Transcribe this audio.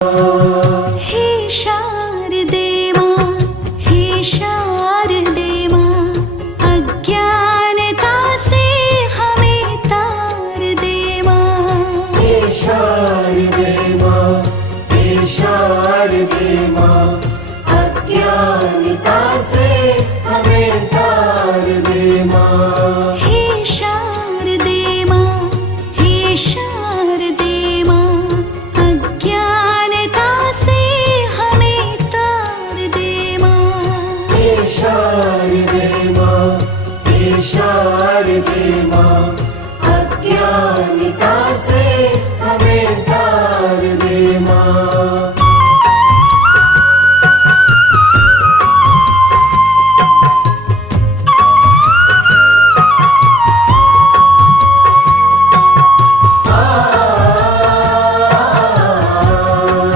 हे शारदे मां, हे शारदे मां, अज्ञानता से हमें तार दे मां। हे शारदे मां, हे शारदे